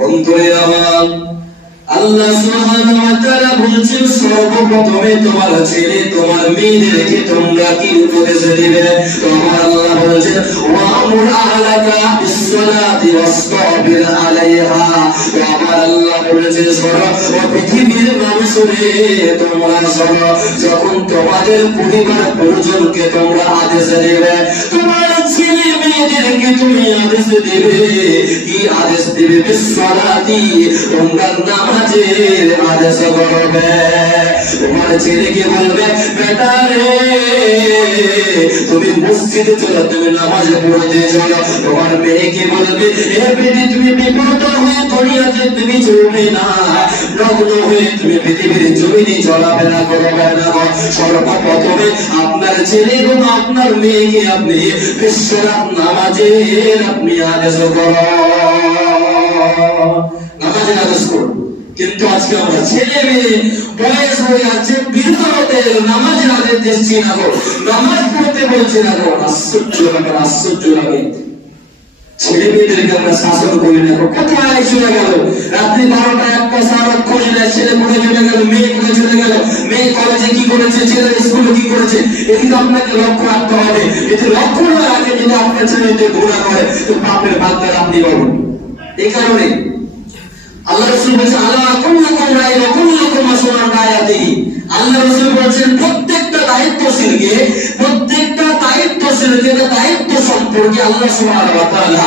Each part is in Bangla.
বন্ধুরে আমার আল্লাহ সুবহানাহু ওয়া তাআলা বলছেন, সর্বপ্রথমে তোমার ছেলে, তোমার মেয়েদেরকে তোমরা কি উপদেশ দিবে? তোমার আল্লাহ বলছেন ওয়ামুর আহলাকা বিসসালাতি ওয়াসতাবির আলাইহা। তোমার আল্লাহ বলছেন, শোনো পৃথিবীর মানুষরে তোমরা শোনো, যখন তোমাদের পরিবার পরিজনকে তোমরা আদেশ দেবে, তোমার ছেলে মেয়েদেরকে তুমি আদেশ দেবে। কি আদেশ দেবে? বিসসালাতি, তোমরা নামাজের আদেশ করবে তোমার ছেলেকে বলবে? বেটা রে, তুমি মসজিদে চলো, তুমি নামাজ পড়তে চলো। তোমার মেয়েকে বলবে? এ বেটি তুমি বিপদ হয়ে দুনিয়াতে তুমি চলবে না। নগ্ন হয়ে তুমি পৃথিবীর জমিনে চলাফেরা করবে না। সর্বপ্রথমে আপনার ছেলে এবং আপনার মেয়েকে আপনি বিশ্বরাত নামাজের আপনি আদেশ করুন নামাজের আদেশ করুন কিন্তু আজকে আমরা ছেলে মেয়ে, বয়স হয়ে যাচ্ছে বৃদ্ধ হতে নামাজের আদেশ দিচ্ছি না গো, নামাজ পড়তে বলছি না গো। আশ্চর্য লাগে আশ্চর্য লাগে। ছেলে মেয়েদেরকে আমরা শাসন করি না চলে গেল? রাত্রি বারোটা ছেলে পড়ে চলে গেল, মেয়ে পড়ে চলে গেল। মেয়ে কলেজে কি করেছে, ছেলে স্কুলে কি করেছে? আপনাকে লক্ষ্য রাখতে হবে। লক্ষ্য না রাখে যদি আপনার ছেলে গুণা করে। তো পাপের বাগদার আপনি পাবেন এই কারণে আল্লাহ রাসূল বলেছেন, আল্লাহ, কুল্লুকুম রাই ওয়া কুল্লুকুম মাসউলুন রায়াতিহি। আল্লাহ রাসূল বলেছেন, প্রত্যেকটা দায়িত্বশীলকে প্রত্যেকটা দায়িত্বশীলকে দায়িত্ব সম্পর্কে আল্লাহ সুবহানাহু ওয়া তাআলা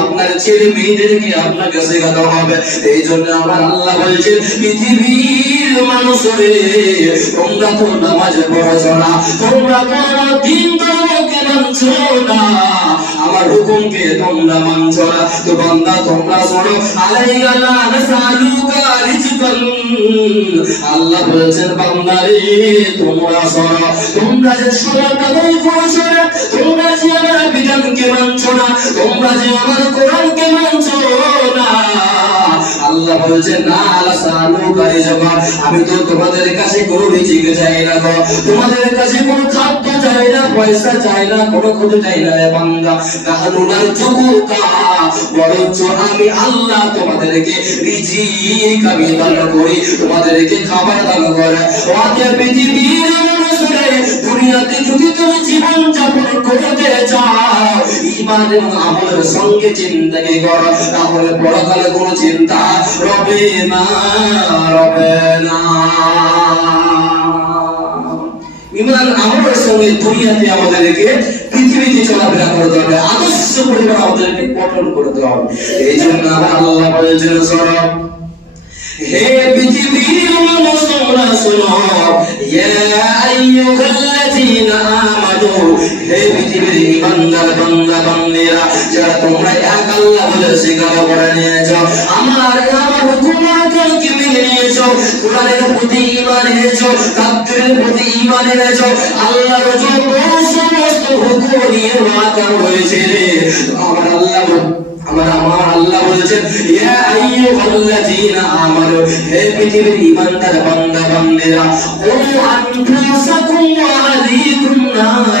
আপনার ছেলে মেয়েদেরকে আপনাকে হবে। এই জন্য আমার আল্লাহ বলছে পৃথিবীর তোমরা তো নামাজ পড়ছো না তোমরা তো দিন আমার হুকুমকে তোমরা মানছো না। তো বান্দা, তোমরা শোনো। আল্লাহ তোমরা শোনো। তোমরা যে তোমরা যে আমার বিধানকে মানছো না, তোমরা যে আমার কোরআনকে না। আল্লাহ বলছেন, না আলা সালুকা রিজকান আমি তো তোমাদের কাছে কোনো রিজিক চাই না গো। তোমাদের কাছে কোনো খাদ্য চাই না, পয়সা চাই না, কোনো কিছু চাই না রে বান্দা। কাহানুনার জুকুকা বরঞ্চ আমি আল্লাহ তোমাদেরকে রিজিক আমি দান করি, তোমাদেরকে খাবার দান করে। অতএব পৃথিবীর মানুষরে দুনিয়াতে যদি তুমি জীবন যাপন চাও ইমান এবং আমলের সঙ্গে চিন্তাকে করো তাহলে পরকালে চিন্তা রবে না রবে না। ইমান আমলের সঙ্গে দুনিয়াতে আমাদেরকে পৃথিবীতে চলাফেরা করতে হবে, আদর্শ পরিবার আমাদেরকে গঠন করতে হবে। এই জন্য আল্লাহ বলেছেন সরব হে পৃথিবীর মানুষ তোমরা শোনো, ইয়া আমানু, হে পৃথিবীর যারা তোমরা এক আল্লাহ বলে স্বীকার করে নিয়েছো। আমার আমার হুকুম আদেশকে মেনে নিয়েছো, কোরআনের প্রতি ঈমান এনেছো তাকদীরের প্রতি ঈমান এনেছো। আল্লাহর যত সমস্ত হুকুম নিয়ে ওয়াকার হয়েছে আমার আল্লাহ আমার আমার আল্লাহ বলেছেন, ইয়া আইয়ুহাল্লাযীনা আমানু, হে পৃথিবীর ঈমানদার বান্দা, বান্দিরা ও আনফুসাকুম ওয়া আহলিকুম নারা।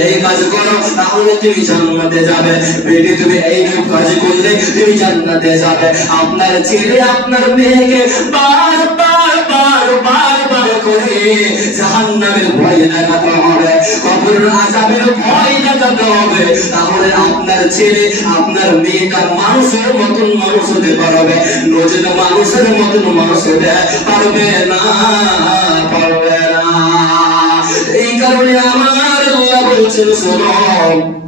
এই কাজ করলে তুমি আপনার ছেলে আপনার মেয়েকে বারবার বারবার বার করে। জাহান্নামের ভয় দেখাতে হবে হবে, তাহলে আপনার ছেলে, আপনার মেয়েটা মানুষের মতন মানুষ হতে পারবে। নজর মানুষের মতন মানুষ হতে পারবে না পারবে না। এই কারণে আমার আল্লাহ বলছেন, শোনো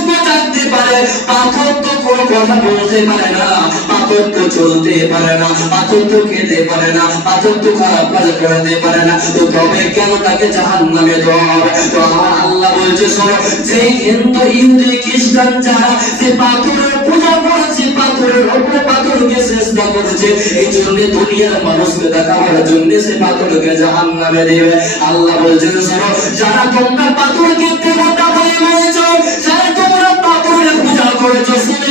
জাগতে পারে পাথর তো কোনো কথা বলতে পারে না, পাথর তো চলতে পারে না, পাথর তো খেতে পারে না, পাথর তো খারাপ কাজ করতে পারে না। তো তবে কেন তাকে জাহান্নামে দেওয়া হবে? তো আল্লাহ বলছে, শোনো, যে হিন্দু, ইহুদি, খ্রিস্টান যারা সে পাথরের পূজা করেছে, পাথরের উপরে পাথরকে চেষ্টা করেছে, এই জন্য দুনিয়ার মানুষকে দেখাবার জন্য সে পাথরকে জাহান্নামে দেবে। আল্লাহ বলছেন, শোনো, যারা তোমরা পাথরকে দেবতা বলে মেনেছো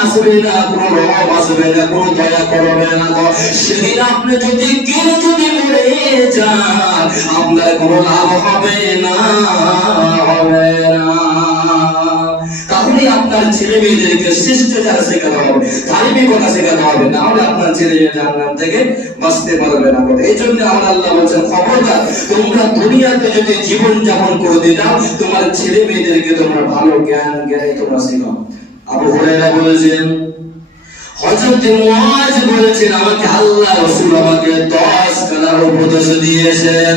আসবে না, কোনো রব আসবে না, কোনো দয়া করবে না। সেদিন আপনি যদি গেলে যদি মরে আপনার কোনো লাভ হবে না হবে না তাহলে আপনার ছেলে মেয়েদেরকে শিষ্টাচার শেখাতে হবে, ধার্মিকতা শেখাতে হবে না হলে আপনার ছেলে মেয়ে জাহান্নাম থেকে বাঁচতে পারবে না এই জন্য আমার আল্লাহ বলছেন, খবরদার, তোমরা দুনিয়াতে যদি জীবন যাপন করে দিতাম তোমার ছেলে মেয়েদেরকে তোমরা ভালো জ্ঞান জ্ঞানে তোমরা শেখাও। আবু হুরায়রা বলেছেন, হযরত মুআজ বলেছেন, আমাকে আল্লাহ রাসূল আমাকে 10 কালার উপদেশ দিয়েছেন।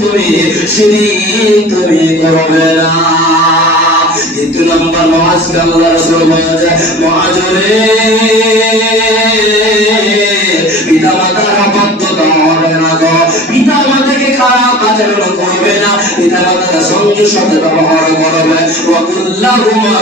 তুমি শিরিক তুমি করবে না। দ্বিতীয় নম্বর মহাজকে আল্লাহ রসুল বলেছে, মহাজরে। পিতা মাতার অবাধ্যতা হবে না গো। পিতা মাতাকে খারাপ আচরণ করবে না। পিতা মাতার সঙ্গে সাথে ব্যবহার করবে। ওয়াকুল্লাহুমা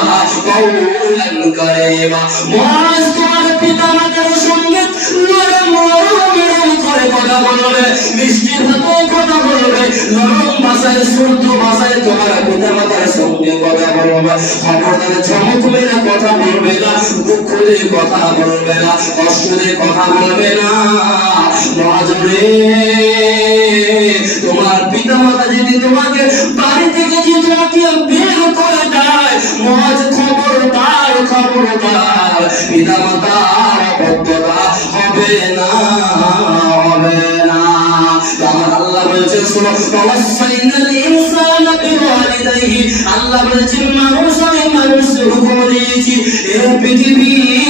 কাউলান কারীমা। মহাজ তোমার পিতা মাতার সঙ্গে নরম নরম করে কথা বলবে মিষ্টি ভাবে কথা বলবে, নরম ভাষায় শুদ্ধ ভাষায় তোমার পিতা মাতার সঙ্গে কথা বলবে। খবরদার চমক মেরে কথা বলবে না, দুঃখ দিয়ে কথা বলবে না, কষ্ট দিয়ে কথা বলবে না। তোমার পিতা মাতা যদি তোমাকে বাড়ি থেকে যদি তোমাকে বের করে দেয়, মহাজ খবরদার খবরদার পিতা মাতার অবদ্ধতা হবে না। হবে না আমার আল্লাহ বলেছেন মানুষ আমি মানুষ হুকুম দিয়েছি এ পৃথিবীর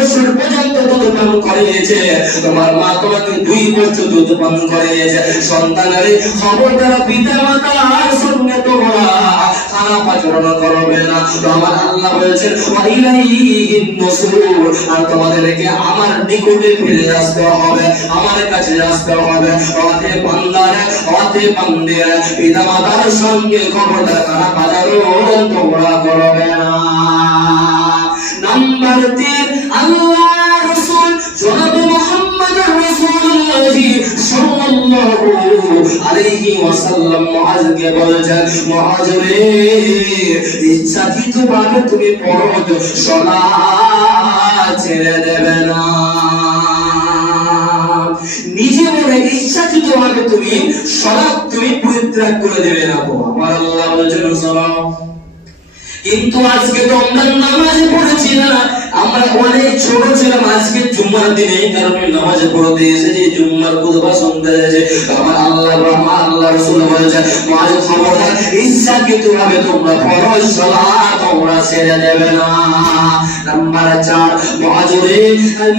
বছর পর্যন্ত করিয়েছে তোমার মা তোমাকে দুই বছর করিয়েছে সন্তানের পিতা মাতার সঙ্গে তোমরা খারাপ আচরণ করবে না। আমার আল্লাহ আর তোমাদেরকে আমার নিকটে ফিরে আসতে হবে, আমার কাছে আসতে হবে। অতে বান্দারে অতে বান্দিরে, পিতা মাতার সঙ্গে খবরদার খারাপ আচরণ তোমরা করবে না। নাম্বার আলাইহি ওয়াসাল্লাম মুআজকে তুমি ফরজ সালাত ছেড়ে দেবে না। নিজে মনে ইচ্ছাকৃতভাবে তুমি সালাত তুমি পরিত্যাগ করে দেবে না গো। আমার আল্লাহ বলেছেন সালাম কিন্তু আজকে তো আমরা নামাজে পড়েছি না। আমরা অনেক ছোট ছিলাম, আজকে জুম্মার দিনে কারণে নামাজে পড়তে এসেছি? জুম্মার খুতবা শুনতে এসেছি। আমার আল্লাহ রহমান আল্লাহ রাসূল বলেছেন মাঝে খবরদার তোমরা তোমরা ছেড়ে দেবে না। নাম্বার 4 মুআজরে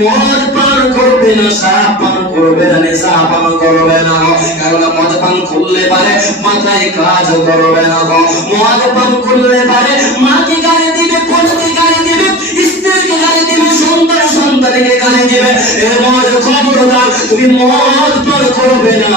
মদ পান করবে না, সাপ পান করবে না, নেশা পান করবে না। কারণ মদ পান করলে পারে, মাথায় কাজ করবে না মদ পান করলে পারে মাকে গালি দিবে দিবে স্ত্রীকে সুন্দর সন্তানকে গালি দিবে। মদ খবরদার, তুমি মদ পান করবে না।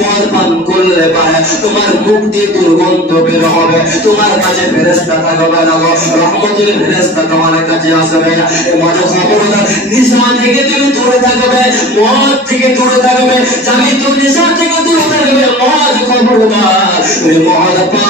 মদ পান করলে পারে, তোমার মুখ দিয়ে দুর্গন্ধ বের হবে। তোমার কাছে ফেরেশতা থাকবে না গো। রহমতের ফেরেশতা তোমার কাছে আসবে না। মদ খবরদার, নিশা থেকে তুমি দূরে থাকবে, মদ থেকে দূরে থাকবে জানি তো নেশা থেকে দূরে থাকবে। মদ খবরদার, তুমি মদ পান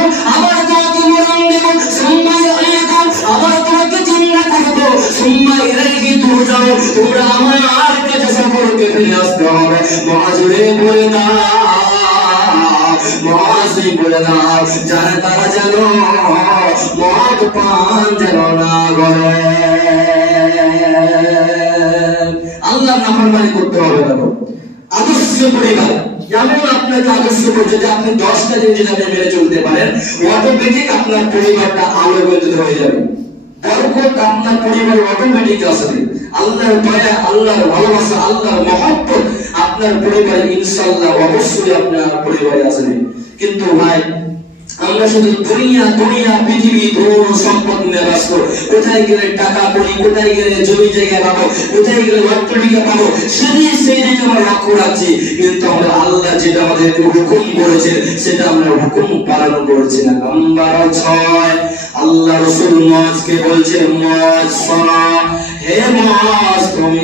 আপনার পরিবারটা আপনার পরিবারে ইনশাআল্লাহ অবশ্যই আপনার পরিবারে আসবে। কিন্তু ভাই, আমরা শুধু দুনিয়া দুনিয়া, পৃথিবী, ধন, সম্পদ নিয়ে ব্যস্ত। কোথায় গেলে টাকা করি কোথায় গেলে জমি জায়গা পাবো, কোথায় গেলে পাবো আমরা লক্ষ্য রাখছি। কিন্তু আমরা আল্লাহ যেটা আমাদের হুকুম সেটা আমরা হুকুম পালন করছি না। নাম্বার ছয়, আল্লাহ রসুল মজকে বলছে মজ শোনো হে মজ তুমি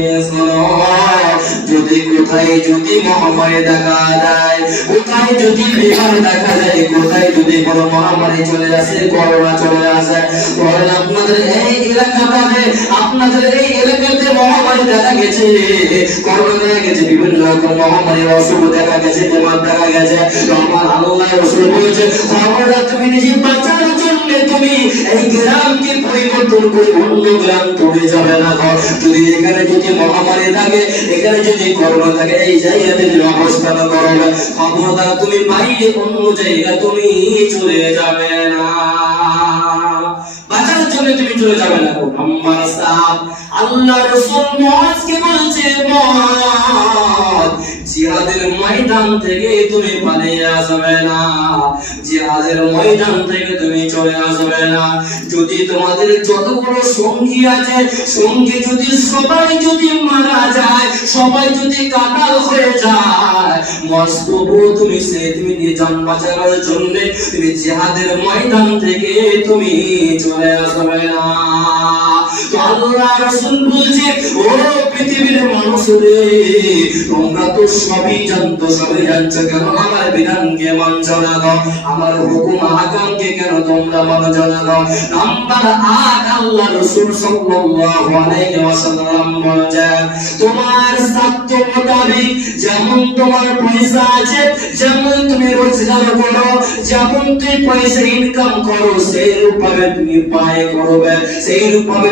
কোথায় যদি মহামারী দেখা দেয় কোথায় যদি বিহার দেখা যায়? কোথায় যদি কোনো মহামারী চলে আসে, করোনা চলে আসে? বলেন, আপনাদের এই এলাকাটাতে, আপনাদের এই এলাকাতে মহামারী দেখা গেছে। করোনা দেখা গেছে, বিভিন্ন রকম মহামারী অসুখ দেখা গেছে দেখা গেছে। আমার আল্লাহ তুমি নিজে জন্য তুমি এই গ্রামকে পরিবর্তন করে অন্য গ্রাম যাবে না যদি এখানে যদি মহামারী থাকে, এখানে যদি করোনা থাকে এই জায়গা তুমি অবস্থান করবে অবদা তুমি বাইরে অন্য জায়গা তুমি চলে যাবে না। জন্য তুমি চলে যাবে না সাত আল্লাহ রসুল মহাজকে বলছে জিহাদের ময়দান থেকে তুমি পালিয়ে আসবে না। জিহাদের ময়দান থেকে তুমি চলে আসবে না। যদি তোমাদের যতগুলো সঙ্গী আছে, সঙ্গী যদি সবাই যদি মারা যায়, সবাই যদি কাটাল হয়ে যায় মস্তবু তুমি সে তুমি নিজাম বাঁচানোর জন্য তুমি জিহাদের ময়দান থেকে তুমি চলে আসবে না। তোমরা যেমন তোমার পয়সা আছে, যেমন তুমি রোজগার করো, যেমন তুমি পয়সা ইনকাম করো সেই রূপভাবে তুমি পায় করবে সেই রূপভাবে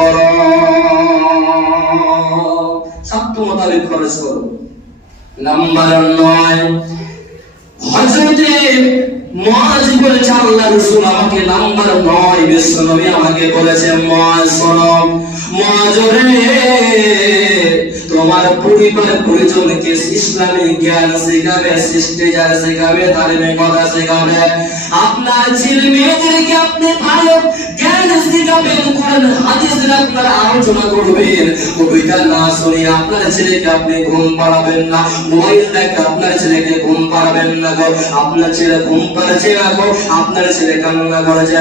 করো খরচ করো নাম্বার নয় হজরতে মজ বলেছে রসুল আমাকে নাম্বার নয় বিশ্ব নবী আমাকে বলেছে মজ শোনো তোমার পরিবার পরিজনকে ইসলামী জ্ঞান শেখাবে শিষ্টাচার শেখাবে তালিমে কথা শেখাবে আপনার ছেলে মেয়েদেরকে আপনি ভালো আপনারা ঘুম পাড়াবেন না আপনার ছেলে ঘুম ছেলে কান্না করেছে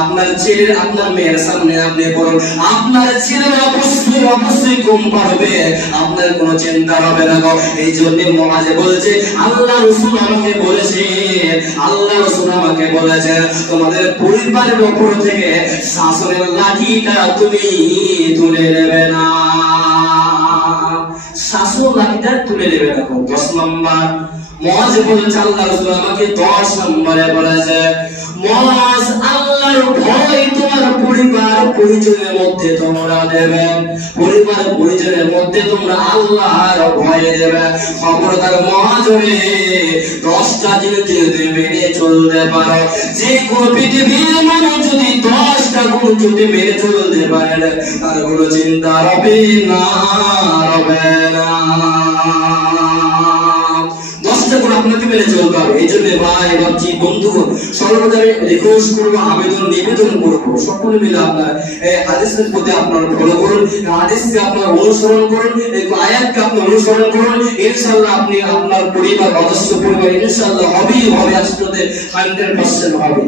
আপনার ছেলের, আপনার মেয়ের সামনে আপনি পড়ুন আপনার ছেলে অবশ্যই অবশ্যই ঘুম পাড়বে। আপনার কোনো চিন্তা হবে না গো। এই জন্য মহাজে বলছে, আল্লাহ রসুল আমাকে বলেছে, আল্লাহ রসুল আমাকে বলেছে, তোমাদের পরিবারের উপর থেকে শাসনের লাঠিটা তুমি তুলে নেবে না। শাসন লাঠিটা তুলে নেবে না দশ নম্বর। মহাজ বলেছে মধ্যে তোমরা আল্লাহর ভয় দেবে। খবরদার মহাজনে দশটা জিনিস যদি মেনে চলতে পারো। যে কোন পৃথিবীর মানুষ যদি দশটা গুণ যদি মেনে চলতে পারে, তার কোনো চিন্তা হবে না হবে না। আপনাকে মেনে চলতে হবে এই জন্য ভাই, ভাবছি বন্ধু সর্বদা রিকোয়েস্ট করব, আবেদন, নিবেদন করব। সকলে মিলে আপনার, এই হাদিসের প্রতি আপনার ফলো করুন হাদিসকে আপনার অনুসরণ করুন, এই আয়াতকে আপনি অনুসরণ করুন। ইনশাআল্লাহ আপনি আপনার পরিবার সদস্য পরিবার, ইনশাআল্লাহ হবেই হবে আসতে হান্ড্রেড পার্সেন্ট হবে।